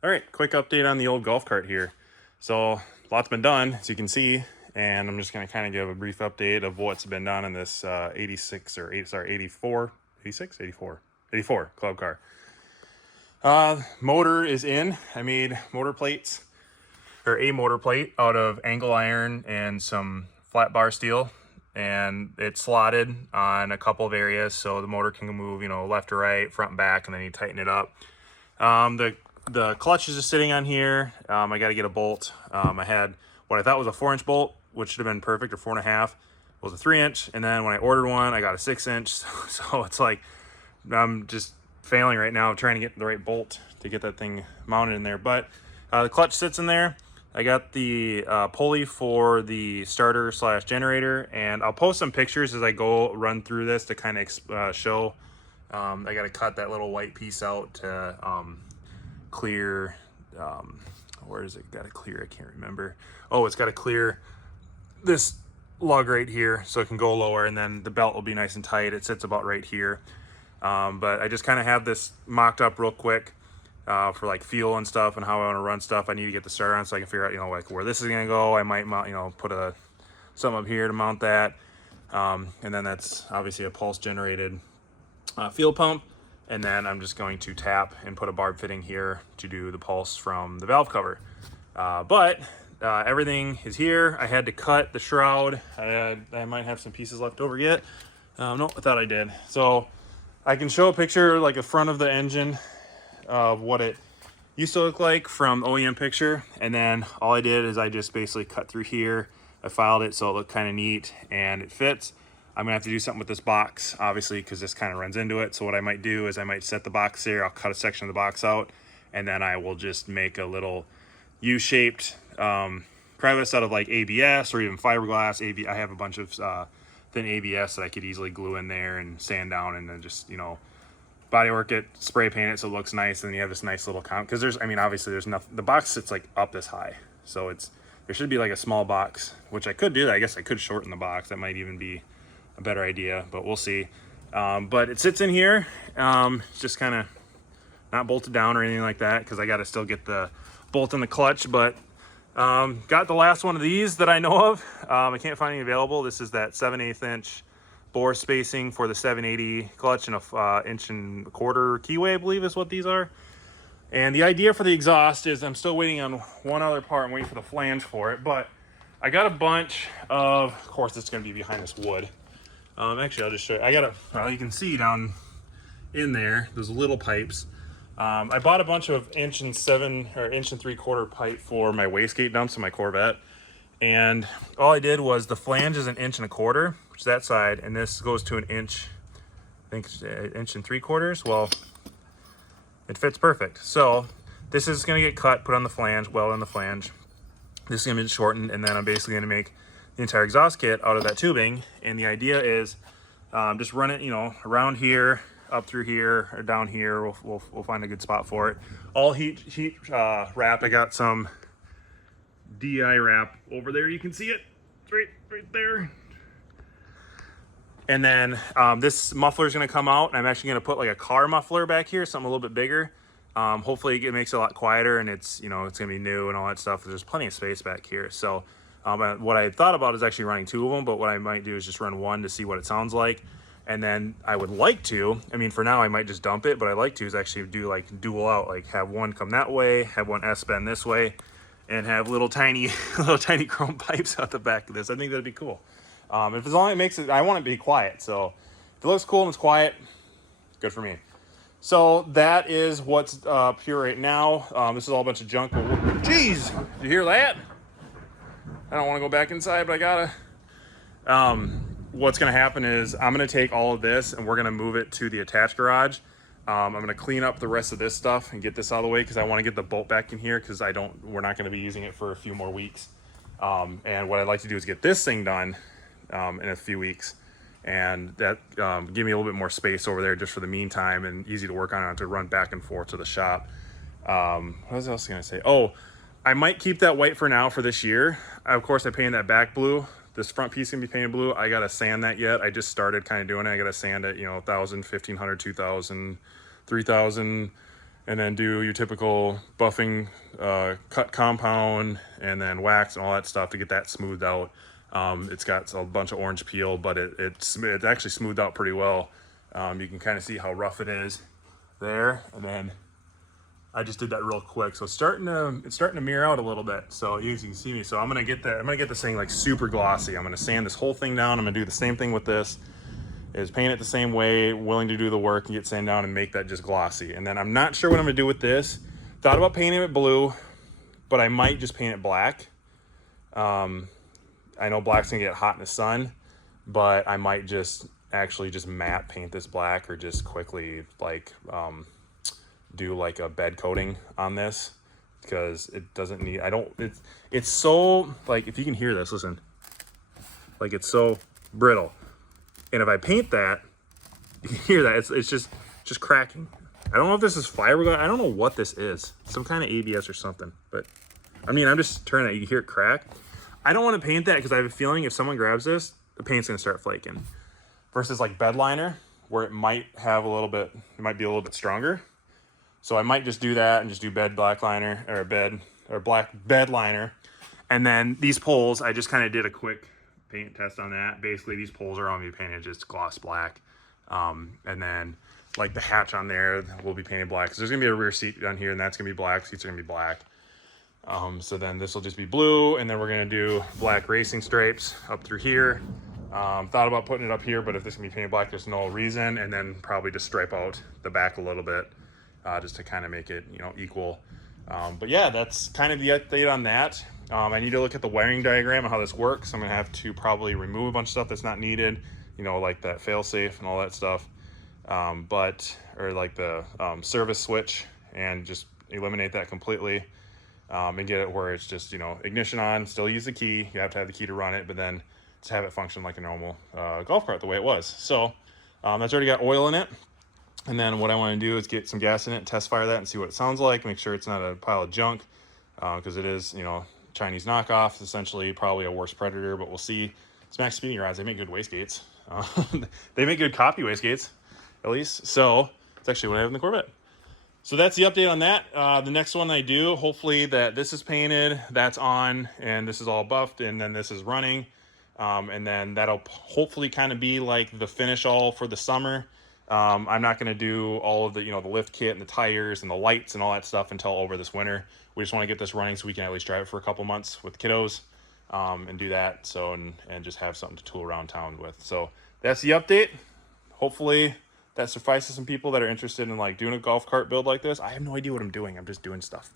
All right, quick update on the old golf cart here. So, lots been done, as you can see, and I'm just going to kind of give a brief update of what's been done in this 86 or 8, sorry, 84, 86, 84, 84 club car. Motor is in. I made motor plates, or a motor plate out of angle iron and some flat bar steel, and it's slotted on a couple of areas so the motor can move, left or right, front and back, and then you tighten it up. The clutch is just sitting on here. I got to get a bolt. I had what I thought was a 4-inch bolt, which should have been perfect, or 4.5. It was a 3-inch, and then when I ordered one, I got a 6-inch. So it's like I'm just failing right now trying to get the right bolt to get that thing mounted in there. But the clutch sits in there. I got the pulley for the starter slash generator, and I'll post some pictures as I go run through this to kind of show. I got to cut that little white piece out to clear, where is it got to clear? I can't remember. Oh, it's got to clear this lug right here so it can go lower, and then the belt will be nice and tight. It sits about right here. But I just kind of have this mocked up real quick for like fuel and stuff and how I want to run stuff. I need to get the starter on so I can figure out, like where this is going to go. I might mount, put something up here to mount that. And then that's obviously a pulse generated fuel pump. And then I'm just going to tap and put a barb fitting here to do the pulse from the valve cover. But everything is here. I had to cut the shroud. I might have some pieces left over yet. No, I thought I did. So I can show a picture like a front of the engine of what it used to look like from OEM picture. And then all I did is I just basically cut through here. I filed it so it looked kind of neat and it fits. I'm gonna have to do something with this box, obviously, because this kind of runs into it. So what I might do is I might set the box here. I'll cut a section of the box out, and then I will just make a little U-shaped crevice out of like ABS or even fiberglass. I have a bunch of thin ABS that I could easily glue in there and sand down, and then just bodywork it, spray paint it so it looks nice, and then you have this nice little count. Because obviously there's nothing. The box sits like up this high, so there should be like a small box, which I could do. I guess I could shorten the box. That might even be a better idea, but we'll see. But it sits in here. It's just kind of not bolted down or anything like that because I got to still get the bolt in the clutch. But got the last one of these that I know of. I can't find any available. This is that 7/8" bore spacing for the 780 clutch and a 1.25" keyway, I believe is what these are. And the idea for the exhaust is I'm still waiting on one other part. I'm waiting for the flange for it, but I got a bunch of course, it's going to be behind this wood. Actually, I'll just show you. Well, you can see down in there, those little pipes. I bought a bunch of 1.7" or 1.75" pipe for my wastegate dumps in my Corvette. And all I did was the flange is 1.25", which is that side, and this goes to 1 inch, I think 1.75". Well, it fits perfect. So this is going to get cut, put on the flange, weld on the flange. This is going to be shortened, and then I'm basically going to make the entire exhaust kit out of that tubing. And the idea is just run it, around here, up through here, or down here. We'll find a good spot for it. All heat wrap. I got some DI wrap over there. You can see it right there. And then this muffler is going to come out, and I'm actually going to put like a car muffler back here, something a little bit bigger. Hopefully it makes it a lot quieter, and it's going to be new and all that stuff. There's plenty of space back here. So what I thought about is actually running 2 of them, but what I might do is just run one to see what it sounds like. And then I would like to, for now I might just dump it, but I like to is actually do like dual out, like have one come that way, have one S-bend this way, and have little tiny chrome pipes out the back of this. I think that'd be cool. If as long as it makes it, I want it to be quiet. So if it looks cool and it's quiet, good for me. So that is what's up here right now. This is all a bunch of junk. Jeez, did you hear that? I don't want to go back inside, but I gotta. What's gonna happen is I'm gonna take all of this and we're gonna move it to the attached garage. I'm gonna clean up the rest of this stuff and get this out of the way because I want to get the bolt back in here because we're not gonna be using it for a few more weeks. And what I'd like to do is get this thing done in a few weeks, and that give me a little bit more space over there just for the meantime and easy to work on to run back and forth to the shop. What was I else gonna say? Oh, I might keep that white for now for this year. Of course, I painted that back blue. This front piece can be painted blue. I gotta sand that yet. I just started kind of doing it. I gotta sand it, 1,000, 1,500, 2,000, 3,000, and then do your typical buffing, cut compound, and then wax and all that stuff to get that smoothed out. It's got a bunch of orange peel, but it's actually smoothed out pretty well. You can kind of see how rough it is there, and then I just did that real quick, so it's starting to mirror out a little bit. So you can see me. So I'm gonna get this thing like super glossy. I'm gonna sand this whole thing down. I'm gonna do the same thing with this. Is paint it the same way, willing to do the work and get sand down and make that just glossy. And then I'm not sure what I'm gonna do with this. Thought about painting it blue, but I might just paint it black. I know black's gonna get hot in the sun, but I might just actually just matte paint this black, or just quickly like do like a bed coating on this, because it doesn't need, it's so, like, if you can hear this, listen, like it's so brittle. And if I paint that, you can hear that, it's just cracking. I don't know if this is fiberglass. I don't know what this is. Some kind of ABS or something. But I mean, I'm just turning it. You hear it crack. I don't want to paint that because I have a feeling if someone grabs this, the paint's gonna start flaking. Versus like bed liner, where it might have a little bit, it might be a little bit stronger. So I might just do that and just do bed black liner, or black bed liner. And then these poles, I just kind of did a quick paint test on that. Basically, these poles are on me painted just gloss black. And then like the hatch on there will be painted black. So there's gonna be a rear seat down here, and that's gonna be black. Seats are gonna be black. So then this will just be blue, and then we're gonna do black racing stripes up through here. Thought about putting it up here, but if this can be painted black, there's no reason. And then probably just stripe out the back a little bit, just to kind of make it, you know, equal. But yeah, that's kind of the update on that. I need to look at the wiring diagram and how this works. I'm gonna have to probably remove a bunch of stuff that's not needed, you know, like that fail safe and all that stuff. Or like the service switch, and just eliminate that completely, and get it where it's just, you know, ignition on, still use the key. You have to have the key to run it, but then to have it function like a normal golf cart the way it was. So that's already got oil in it. And then what I want to do is get some gas in it, test fire that and see what it sounds like. Make sure it's not a pile of junk, because it is, you know, Chinese knockoff. It's essentially probably a worse Predator, but we'll see. Smack Speeding Rods, they make good wastegates. They make good copy wastegates, at least. So it's actually what I have in the Corvette. So that's the update on that. The next one I do, hopefully that this is painted, that's on, and this is all buffed, and then this is running. And then that'll hopefully kind of be like the finish all for the summer. I'm not going to do all of the, you know, the lift kit and the tires and the lights and all that stuff until over this winter. We just want to get this running so we can at least drive it for a couple months with kiddos, and do that. So, and just have something to tool around town with. So that's the update. Hopefully that suffices some people that are interested in like doing a golf cart build like this. I have no idea what I'm doing. I'm just doing stuff.